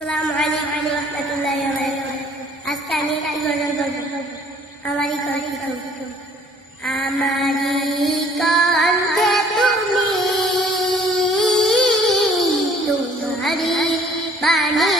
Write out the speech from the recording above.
আসসালামু আলাইকুম ওয়া রাহমাতুল্লাহি ওয়া বারাকাতুহু। আজকে আমি একটি গজল বলবো। আমারই কণ্ঠে আমারই কণ্ঠে তুমি তোমারই বাণী